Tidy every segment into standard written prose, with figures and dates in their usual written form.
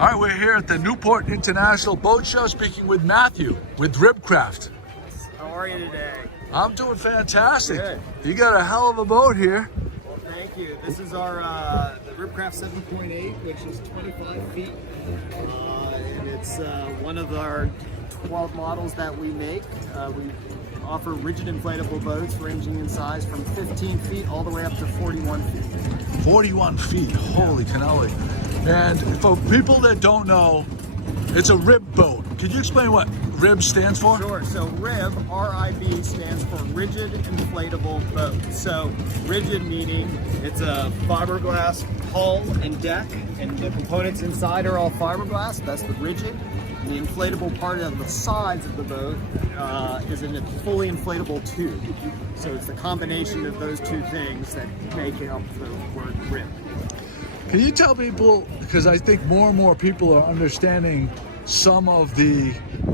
All right, we're here at the Newport International Boat Show speaking with Matthew with Ribcraft. How are you today? I'm doing fantastic. Good. You got a hell of a boat here. Well, thank you. This is our the Ribcraft 7.8, which is 25 feet. And it's one of our 12 models that we make. We offer rigid inflatable boats ranging in size from 15 feet all the way up to 41 feet. 41 feet, holy cannoli. And for people that don't know, it's a rib boat. Could you explain what RIB stands for? Sure. So RIB, R-I-B, stands for Rigid Inflatable Boat. So rigid meaning it's a fiberglass hull and deck, and the components inside are all fiberglass. That's the rigid. And the inflatable part of the sides of the boat is in a fully inflatable tube. So it's the combination of those two things that make up the word RIB. Can you tell people, because I think more and more people are understanding some of the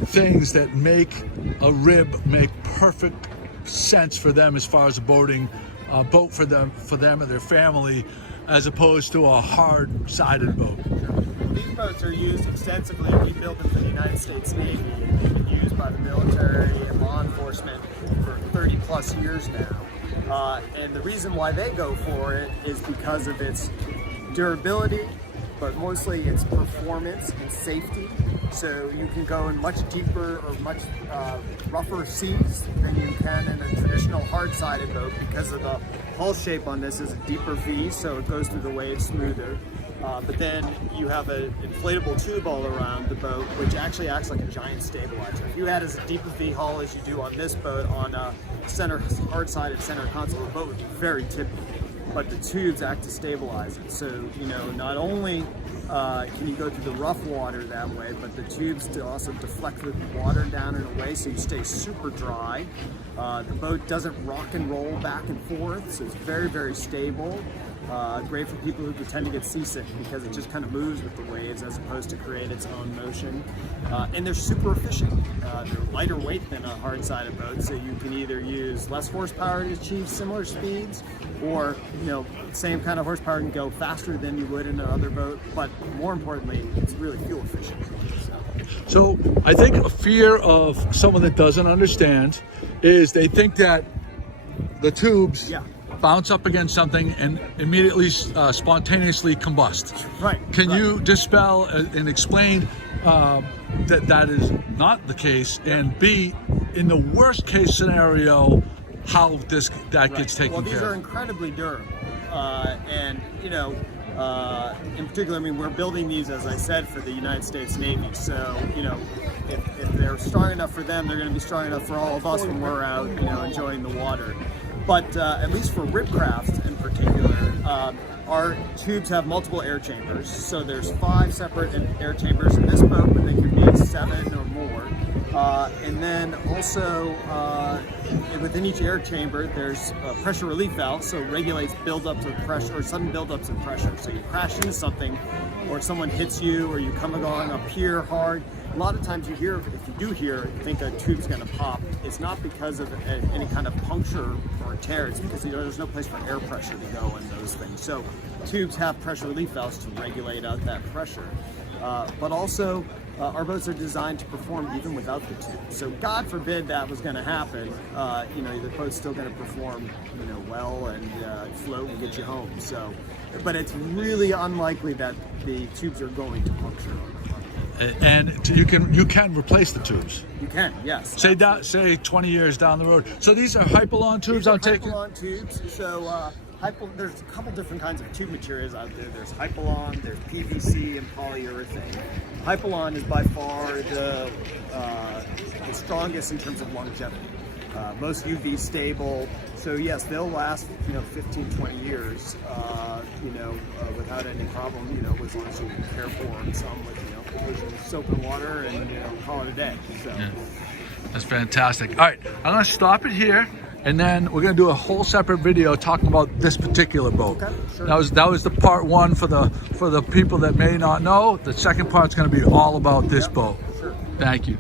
things that make a rib make perfect sense for them as far as a boat for them and their family, as opposed to a hard-sided boat? These boats are used extensively. We built them for the United States Navy. They've been used by the military and law enforcement for 30 plus years now. And the reason why they go for it is because of its durability, but mostly its performance and safety. So you can go in much deeper or much rougher seas than you can in a traditional hard-sided boat, because of the hull shape on this is a deeper V, so it goes through the waves smoother. But then you have an inflatable tube all around the boat, which actually acts like a giant stabilizer. If you had as deep a V hull as you do on this boat on a hard-sided center console, the boat would be very tippy. But the tubes act to stabilize it. So, you know, not only can you go through the rough water that way, but the tubes also deflect the water down in a way so you stay super dry. The boat doesn't rock and roll back and forth, so it's very, very stable. Great for people who tend to get seasick because it just kind of moves with the waves as opposed to create its own motion. And they're super efficient. They're lighter weight than a hard-sided boat, so you can either use less horsepower to achieve similar speeds, or, you know, same kind of horsepower can go faster than you would in another boat, but more importantly, it's really fuel efficient. So I think a fear of someone that doesn't understand is they think that the tubes bounce up against something and immediately spontaneously combust. Right. Can you dispel and explain that that is not the case, and B, in the worst case scenario, how that gets taken Well, care these of? are incredibly durable, and you know, in particular, I mean, we're building these, as I said, for the United States Navy. So, you know, if they're strong enough for them, they're going to be strong enough for all of us when we're out, you know, enjoying the water. But at least for Ribcraft in particular, our tubes have multiple air chambers. So there's 5 separate air chambers in this boat, but they can be 7 or more. And then also within each air chamber, there's a pressure relief valve, so it regulates buildups of pressure or sudden buildups of pressure. So you crash into something, or someone hits you, or you come along up here hard. A lot of times you hear, if you do hear, you think a tube's going to pop. It's not because of any kind of puncture or tear. It's because, you know, there's no place for air pressure to go in those things. So tubes have pressure relief valves to regulate out that pressure. But also, our boats are designed to perform even without the tube. So God forbid that was going to happen, you know, the boat's still going to perform, you know, well and float and get you home. So, but it's really unlikely that the tubes are going to puncture. And you can replace the tubes. You can, yes. Say 20 years down the road. So these are Hypalon tubes. I'm taking. Hypalon tubes. So there's a couple different kinds of tube materials out there. There's Hypalon, there's PVC, and polyurethane. Hypalon is by far the strongest in terms of longevity. Most UV stable. So yes, they'll last, you know, 15, 20 years, you know, without any problem, you know, as long as you care for them some with, you know, soap and water, and, you know, call it a day. So. Yeah. That's fantastic. All right, I'm gonna stop it here, and then we're gonna do a whole separate video talking about this particular boat. Okay, sure. That was the part 1 for the people that may not know. The second part's gonna be all about this boat. Sure. Thank you.